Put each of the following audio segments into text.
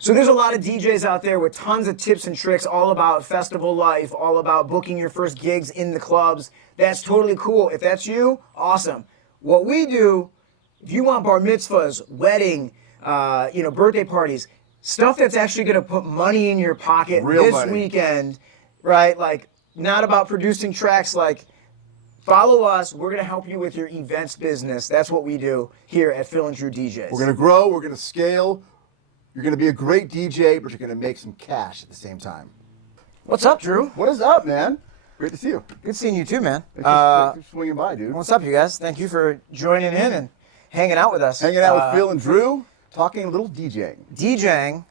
So there's a lot of DJs out there with tons of tips and tricks all about festival life, all about booking your first gigs in the clubs. That's totally cool. If that's you, awesome. What we do, if you want bar mitzvahs, wedding, birthday parties, stuff that's actually going to put money in your pocket weekend, right? Like, not about producing tracks. Like, follow us. We're going to help you with your events business. That's what we do here at Phil Drew DJs. We're going to grow. We're going to scale. You're going to be a great DJ, but you're going to make some cash at the same time. What's up, Drew? What is up, man? Great to see you. Good seeing you too, man. Thanks for swinging by, dude. What's up, you guys? Thank you for joining in and hanging out with us. Hanging out with Phil and Drew, talking a little DJing. DJing.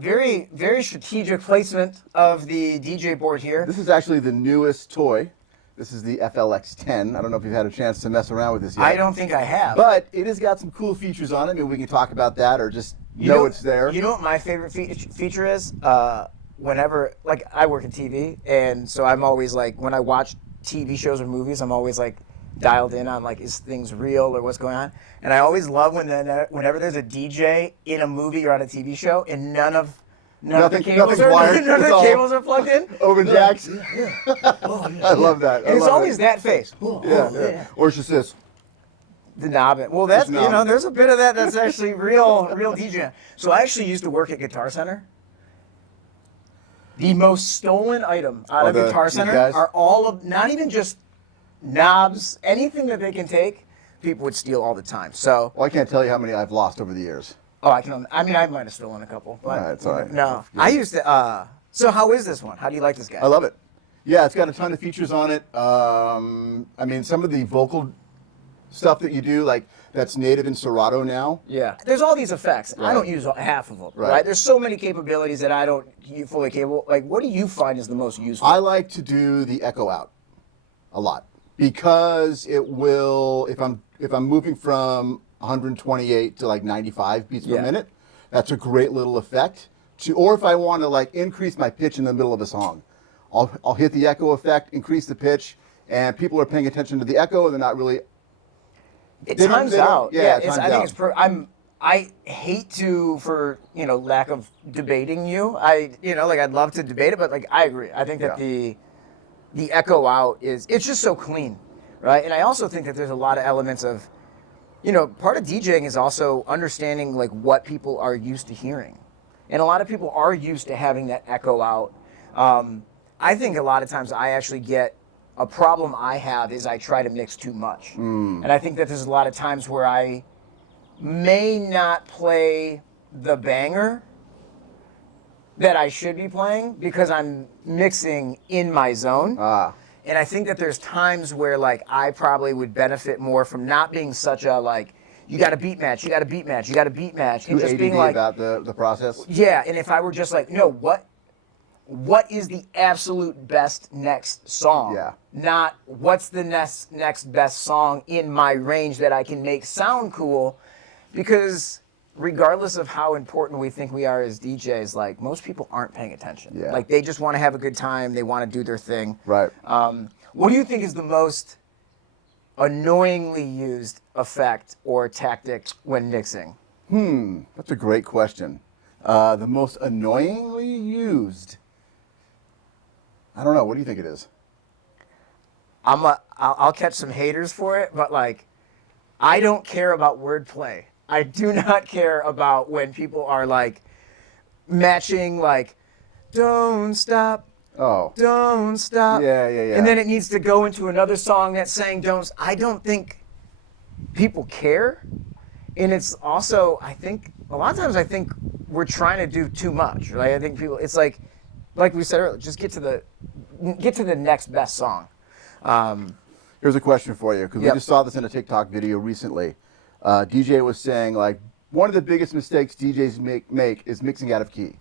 Very, very strategic placement of the DJ board here. This is actually the newest toy. This is the FLX10. I don't know if you've had a chance to mess around with this yet. I don't think I have. But it has got some cool features on it. Maybe we can talk about that or just know it's there. You know what my favorite feature is? Whenever, like, I work in TV, and so I'm always like, when I watch TV shows or movies, I'm always like dialed in on like, is things real or what's going on? And I always love whenever there's a DJ in a movie or on a TV show, and none of the cables are plugged in. Over jacks. Yeah. Oh, yeah. I love that. And it's always that face. Yeah. Or it's just this. The knob. Well, that's, there's a bit of that that's actually real DJ. So I actually used to work at Guitar Center. The most stolen item out of Guitar Center are all of, not even just knobs, anything that they can take, people would steal all the time. So. Well, I can't tell you how many I've lost over the years. Oh, I might have stolen a couple. But it's all right. No. I used to, so how is this one? How do you like this guy? I love it. Yeah, it's got a ton of features on it. I mean, some of the vocal stuff that you do, like, that's native in Serato now. Yeah. There's all these effects. Right. I don't use half of them, right? There's so many capabilities that I don't fully capable. Like, what do you find is the most useful? I like to do the echo out a lot because it will, if I'm moving from 128 to like 95 beats per minute, that's a great little effect. Or if I want to like increase my pitch in the middle of a song, I'll hit the echo effect, increase the pitch, and people are paying attention to the echo and they're not really. It times out. Yeah, it times out. I think it's I hate to, for lack of debating you. I'd love to debate it, but like I agree. I think that the echo out it's just so clean, right? And I also think that there's a lot of elements of, part of DJing is also understanding like what people are used to hearing, and a lot of people are used to having that echo out. I think a lot of times I actually get. A problem I have is I try to mix too much. And I think that there's a lot of times where I may not play the banger that I should be playing because I'm mixing in my zone. And I think that there's times where like I probably would benefit more from not being such a like, you got to beat match, you got to beat match, you got to beat match. And just being like about the process. Yeah, and if I were just like, no, what is the absolute best next song? Yeah. Not what's the next best song in my range that I can make sound cool, because regardless of how important we think we are as DJs, like most people aren't paying attention. Yeah. Like they just want to have a good time, they want to do their thing. Right. What do you think is the most annoyingly used effect or tactic when mixing? That's a great question. The most annoyingly used. I don't know. What do you think it is? I'll catch some haters for it, but like, I don't care about wordplay. I do not care about when people are like matching like, don't stop. Oh. Don't stop. Yeah. And then it needs to go into another song that's saying don't. I don't think people care. And it's also, I think, a lot of times I think we're trying to do too much. Right? I think people, it's like we said earlier, just get to the next best song. Here's a question for you, because we just saw this in a TikTok video recently. DJ was saying like one of the biggest mistakes DJs make is mixing out of key.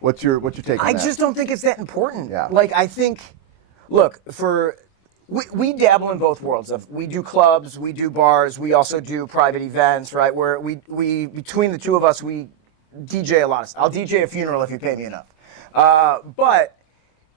What's your take on that? I just don't think it's that important. Yeah. Like I think, look, we dabble in both worlds. We do clubs, we do bars, we also do private events, right? Where we between the two of us, we DJ a lot. I'll DJ a funeral if you pay me enough. But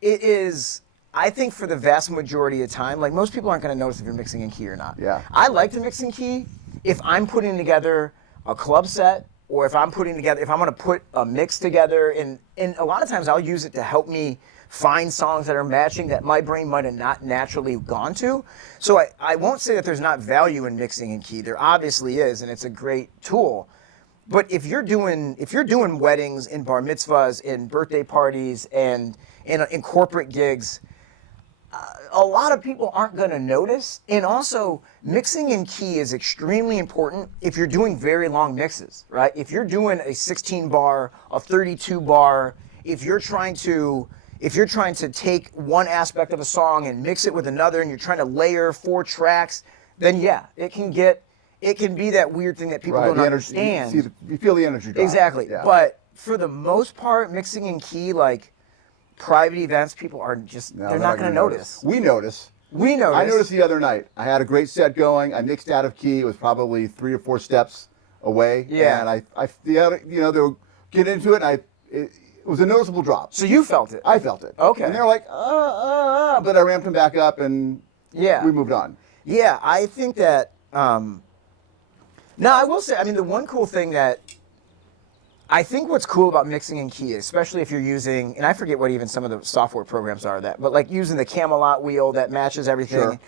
it is, I think for the vast majority of time, like most people aren't going to notice if you're mixing in key or not. Yeah. I like to mix in key if I'm putting together a club set or if I'm going to put a mix together, and a lot of times I'll use it to help me find songs that are matching that my brain might have not naturally gone to. So I won't say that there's not value in mixing in key. There obviously is, and it's a great tool. But if you're doing weddings and bar mitzvahs and birthday parties and in corporate gigs, a lot of people aren't going to notice. And also, mixing in key is extremely important if you're doing very long mixes, right? If you're doing a 16 bar, a 32 bar, if you're trying to take one aspect of a song and mix it with another, and you're trying to layer 4 tracks, then yeah, it can be that weird thing that people don't understand. You feel the energy drop. Exactly. Yeah. But for the most part, mixing in key, like private events, people are just, they're not going to notice. We notice. I noticed the other night. I had a great set going. I mixed out of key. It was probably 3 or 4 steps away. Yeah. And they'll get into it, and it was a noticeable drop. So you felt it? I felt it. Okay. And they're like, but I ramped them back up, and we moved on. Yeah, I think that, now I will say, I mean, the one cool thing that, I think what's cool about mixing in key, especially if you're using, and I forget what even some of the software programs are but like using the Camelot wheel that matches everything. Sure.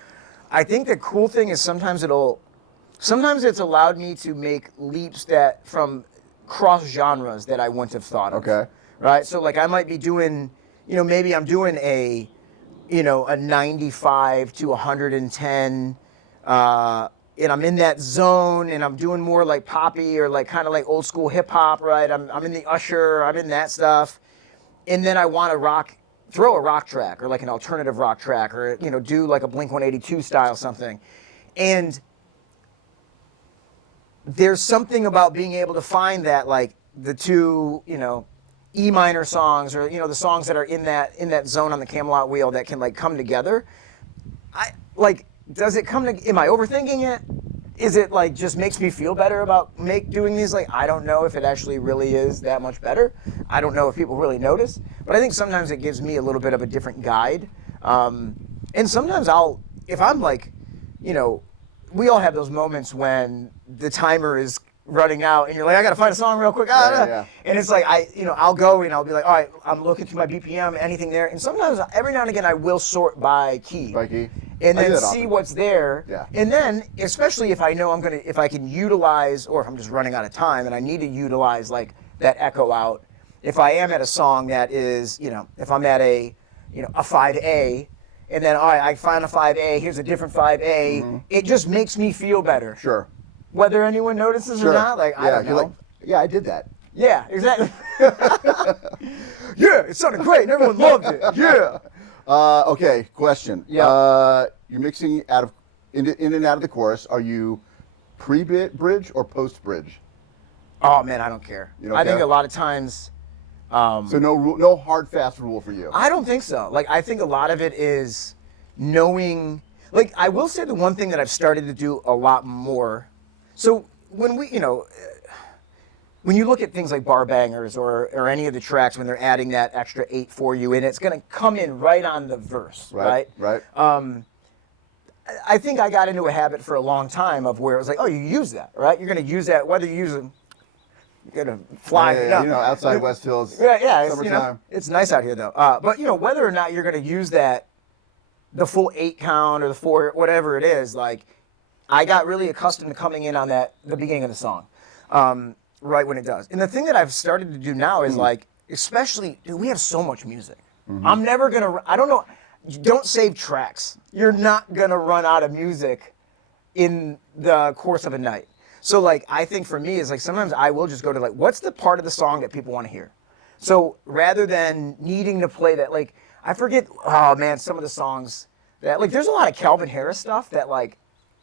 I think the cool thing is sometimes it's allowed me to make leaps that from cross genres that I wouldn't have thought of. Okay. Right? So like I might be doing, maybe I'm doing a 95 to 110, and I'm in that zone, and I'm doing more like poppy or like kind of like old school hip hop, right? I'm in the Usher, I'm in that stuff, and then I want to throw a rock track or like an alternative rock track, or do like a Blink-182 style something, and there's something about being able to find that like the two E minor songs, or the songs that are in that zone on the Camelot wheel that can like come together. Does it come to? Am I overthinking it? Is it like just makes me feel better about doing these? Like, I don't know if it actually really is that much better. I don't know if people really notice, but I think sometimes it gives me a little bit of a different guide. And sometimes if I'm like, we all have those moments when the timer is running out and you're like, I got to find a song real quick. Yeah. And it's like, I'll go and I'll be like, all right, I'm looking through my BPM, anything there. And sometimes every now and again, I will sort by key. And then see what's there. Yeah. And then, especially if I know if I can utilize, or if I'm just running out of time and I need to utilize like that echo out. If I am at a song that is, if I'm at a 5A, and then, all right, I find a 5A, here's a different 5A, it just makes me feel better. Sure. Whether anyone notices or not, I don't know. Like, yeah, I did that. Yeah, exactly. Yeah, it sounded great and everyone loved it. Yeah. Okay, question. Yeah. You're mixing in and out of the chorus. Are you pre-bridge or post-bridge? Oh, man, I don't care. I think a lot of times... so no hard, fast rule for you? I don't think so. Like, I think a lot of it is knowing... Like, I will say the one thing that I've started to do a lot more... So, when when you look at things like bar bangers or any of the tracks, when they're adding that extra 8 for you, and it's going to come in right on the verse, right? Right. I think I got into a habit for a long time of where it was like, oh, you use that, right? You're going to use that, whether you use them, you're going to fly. Outside West Hills. Yeah, summertime. It's nice out here though. But whether or not you're going to use that, the full 8 count or the 4, whatever it is, like I got really accustomed to coming in on the beginning of the song, right when it does. And the thing that I've started to do now is like, especially, dude, we have so much music. I'm never gonna. I don't know. Don't save tracks. You're not gonna run out of music in the course of a night. So like, I think for me is like sometimes I will just go to like, what's the part of the song that people want to hear? So rather than needing to play that, like I forget. Oh man, some of the songs that like there's a lot of Calvin Harris stuff that like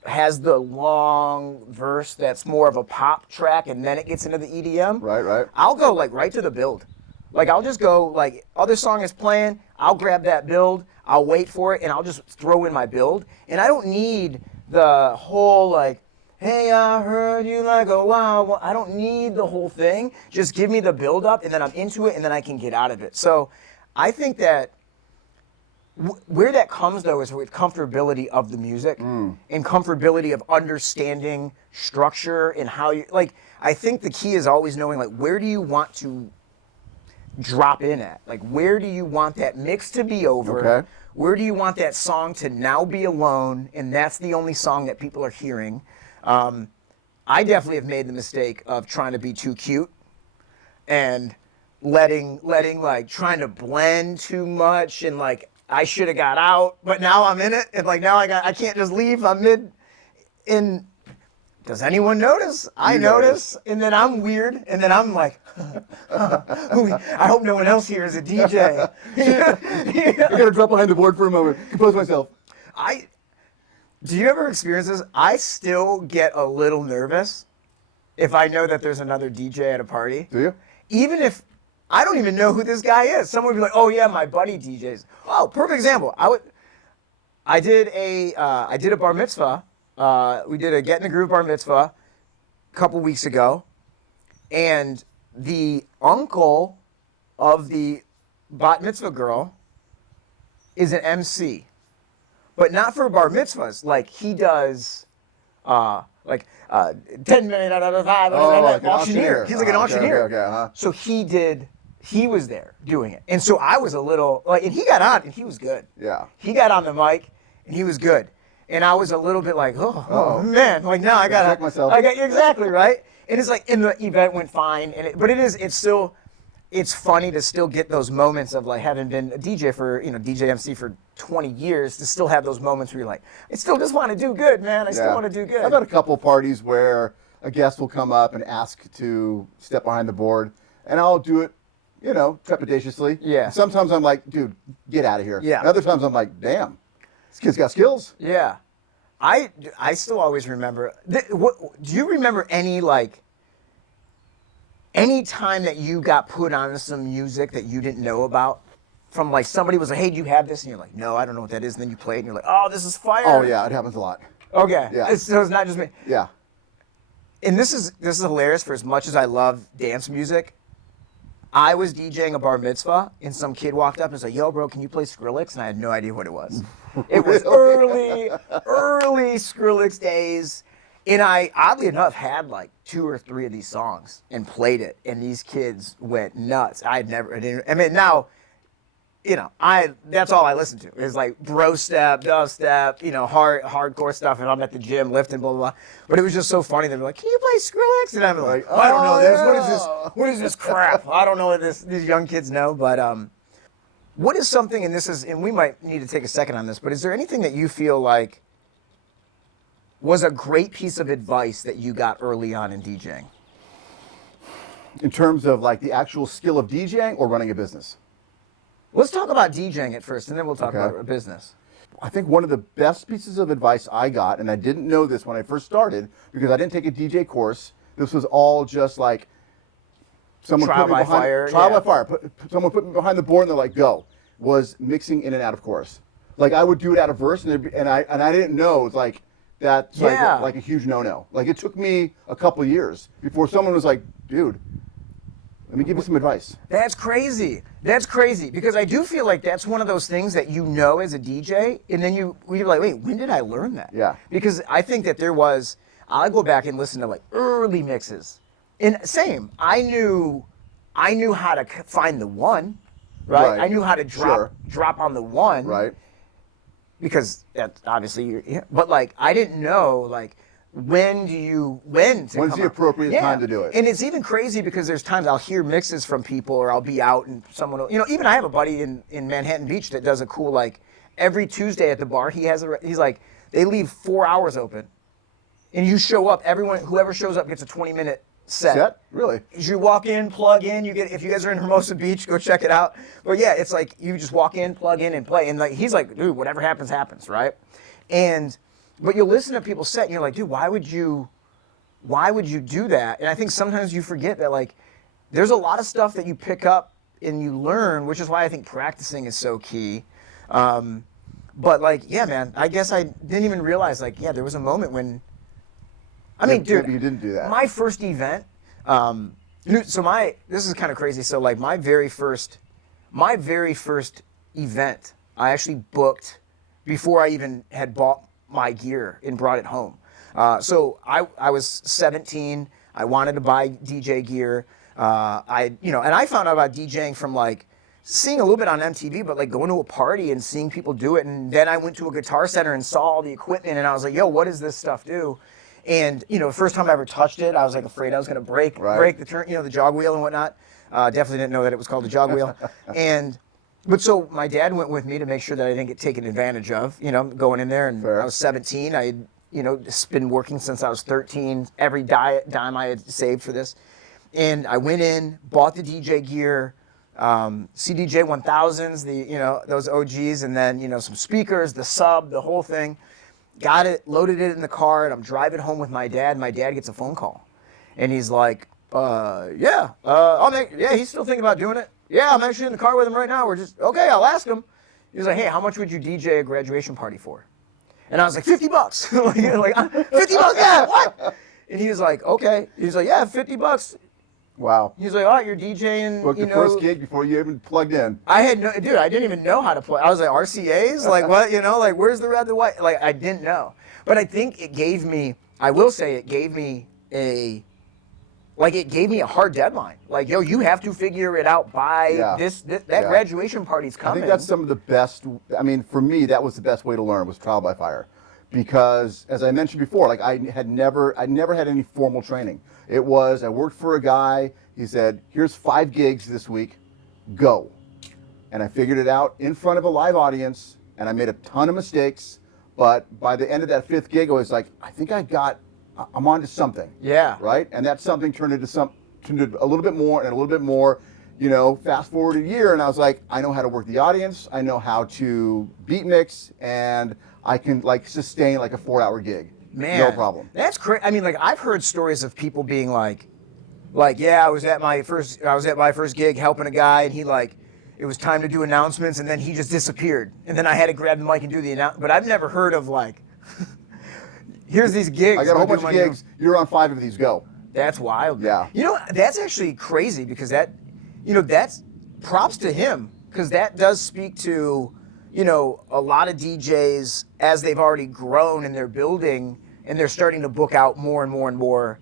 has the long verse that's more of a pop track and then it gets into the EDM. Right. I'll go like right to the build. Like I'll just go like other song is playing, I'll grab that build, I'll wait for it, and I'll just throw in my build. And I don't need the whole like, hey, I heard you like a wow. I don't need the whole thing. Just give me the build up and then I'm into it and then I can get out of it. So I think that where that comes though is with comfortability of the music and comfortability of understanding structure and how you like. I think the key is always knowing like where do you want to drop in at? Like where do you want that mix to be over? Okay. Where do you want that song to now be alone and that's the only song that people are hearing? I definitely have made the mistake of trying to be too cute and letting like trying to blend too much and like I should have got out, but now I'm in it and like now I can't just leave. I'm mid in. Does anyone notice? I notice, and then I'm weird, and then I'm like, I hope no one else here is a DJ. I gotta drop behind the board for a moment, compose myself. Do you ever experience this? I still get a little nervous if I know that there's another DJ at a party. Do you? Even if I don't even know who this guy is. Someone would be like, oh yeah, my buddy DJs. Oh, perfect example. I did a bar mitzvah. We did a Get in the Groove bar mitzvah a couple weeks ago, and the uncle of the bat mitzvah girl is an MC, but not for bar mitzvahs. Like he does, 10 million out of 5. Like an auctioneer. He's like an auctioneer. Okay. So he was there doing it, and so I was a little like, and he got on and he was good. Yeah. He got on the mic and he was good. And I was a little bit like, oh man, like now I gotta check myself. Exactly right. And it's like, and the event went fine, but it's funny to still get those moments of like having been a DJ for DJ MC for 20 years to still have those moments where you're like, I still just want to do good, man. I still want to do good. I've had a couple parties where a guest will come up and ask to step behind the board, and I'll do it, trepidatiously. Yeah. And sometimes I'm like, dude, get out of here. Yeah. And other times I'm like, damn. This kid's got skills. Yeah. I still always remember. Do you remember any time that you got put on some music that you didn't know about? From like somebody was like, hey, do you have this? And you're like, no, I don't know what that is. And then you play it and you're like, oh, this is fire. Oh, yeah, it happens a lot. Okay. Yeah. So it's not just me. Yeah. And this is hilarious for as much as I love dance music. I was DJing a bar mitzvah, and some kid walked up and was like, yo, bro, can you play Skrillex? And I had no idea what it was. It was early Skrillex days. And I, oddly enough, had like 2 or 3 of these songs and played it. And these kids went nuts. Now, that's all I listen to is like bro step, dub step, hardcore stuff. And I'm at the gym lifting, blah, blah, blah. But it was just so funny. They were like, can you play Skrillex? And I'm like, I don't know this. What is this? What is this crap? I don't know what these young kids know. But what is something, and we might need to take a second on this, but is there anything that you feel like was a great piece of advice that you got early on in DJing? In terms of like the actual skill of DJing or running a business? Let's talk about DJing at first, and then we'll talk about business. I think one of the best pieces of advice I got, and I didn't know this when I first started because I didn't take a DJ course. This was all just like someone Trial put me by behind fire. Trial by fire. Someone put me behind the board and they're like, "Go." Was mixing in and out of chorus. Like I would do it out of verse, and I didn't know. It's like that's like a huge no-no. Like it took me a couple years before someone was like, "Dude, let me give you some advice." That's crazy. That's crazy because I do feel like that's one of those things that as a DJ, and then you're like, wait, when did I learn that? Yeah. Because I think that I'll go back and listen to like early mixes, and same. I knew how to find the one, right? I knew how to drop on the one, right? Because that's obviously, but like I didn't know like. When's the appropriate time to do it? And it's even crazy because there's times I'll hear mixes from people or I'll be out and someone will, even I have a buddy in Manhattan Beach that does a cool, like every Tuesday at the bar, he's like, they leave 4 hours open and you show up, whoever shows up gets a 20-minute set. Really? You walk in, plug in, if you guys are in Hermosa Beach, go check it out. But yeah, it's like you just walk in, plug in and play. And like, he's like, dude, whatever happens, happens, right? But you'll listen to people's set and you're like, dude, why would you do that? And I think sometimes you forget that like there's a lot of stuff that you pick up and you learn, which is why I think practicing is so key. But like, yeah, man, I guess I didn't even realize like, yeah, there was a moment when, dude, you didn't do that. My first event, this is kind of crazy. So like my very first event I actually booked before I even had bought my gear and brought it home. So I was 17. I wanted to buy DJ gear. And I found out about DJing from like seeing a little bit on MTV, but like going to a party and seeing people do it. And then I went to a Guitar Center and saw all the equipment, and I was like, yo, what does this stuff do? And, the first time I ever touched it, I was like afraid I was going to break the turn, the jog wheel and whatnot. Definitely didn't know that it was called the jog wheel. But so my dad went with me to make sure that I didn't get taken advantage of, going in there. And Fair. I was 17. I had, been working since I was 13, every dime I had saved for this. And I went in, bought the DJ gear, CDJ 1000s, those OGs, and then, some speakers, the sub, the whole thing. Got it, loaded it in the car, and I'm driving home with my dad. My dad gets a phone call. And he's like, he's still thinking about doing it. Yeah, I'm actually in the car with him right now. Okay, I'll ask him. He was like, hey, how much would you DJ a graduation party for? And I was like, $50. like, $50, yeah, what? And he was like, okay. He was like, yeah, $50. Wow. He was like, all right, you're DJing, Booked the first gig before you even plugged in. I didn't even know how to play. I was like, RCAs? Like, what, like, where's the red, the white? Like, I didn't know. But I think it gave me a hard deadline. Like, yo, you have to figure it out by that graduation party's coming. I think that's some of the best, for me, that was the best way to learn was trial by fire. Because, as I mentioned before, like I never had any formal training. I worked for a guy, he said, here's 5 gigs this week, go. And I figured it out in front of a live audience, and I made a ton of mistakes, but by the end of that 5th gig, I was like, I think I'm on to something. Yeah. Right? And that something turned into a little bit more and a little bit more, fast forward a year, and I was like, I know how to work the audience, I know how to beat mix, and I can sustain a 4-hour gig. Man, no problem. That's crazy. I've heard stories of people being like, yeah, I was at my first gig helping a guy, and he it was time to do announcements, and then he just disappeared, and then I had to grab the mic and do the announcement. But I've never heard of here's these gigs. I got a whole bunch of gigs. You're on 5 of these. Go. That's wild. Yeah. That's actually crazy because that's props to him because that does speak to, a lot of DJs as they've already grown and they're building and they're starting to book out more and more and more,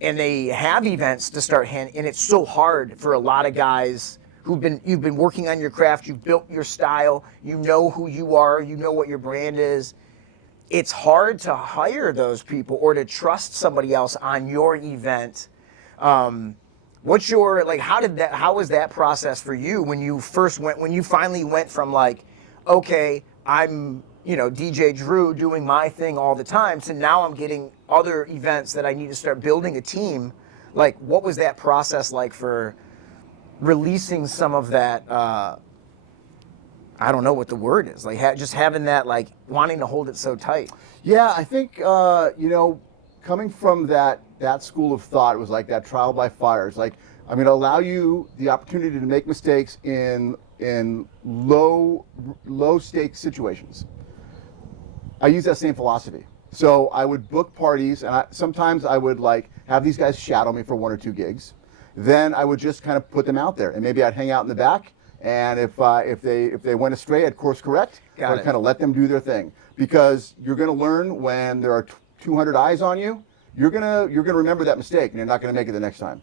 and they have events to start and it's so hard for a lot of guys you've been working on your craft, you've built your style, you know who you are, you know what your brand is. It's hard to hire those people or to trust somebody else on your event. How was that process for you when you finally went from okay, I'm, DJ Drew doing my thing all the time, to now I'm getting other events that I need to start building a team. What was that process like for releasing some of that, I don't know what the word is, just having that, wanting to hold it so tight? Yeah, I think, coming from that school of thought, it was that trial by fire. It's I'm going to allow you the opportunity to make mistakes in low stakes situations. I use that same philosophy. So I would book parties, and sometimes I would have these guys shadow me for 1 or 2 gigs. Then I would just kind of put them out there, and maybe I'd hang out in the back. And if they went astray, I'd course correct. I'd kind of let them do their thing, because you're going to learn when there are 200 eyes on you. You're gonna remember that mistake, and you're not going to make it the next time.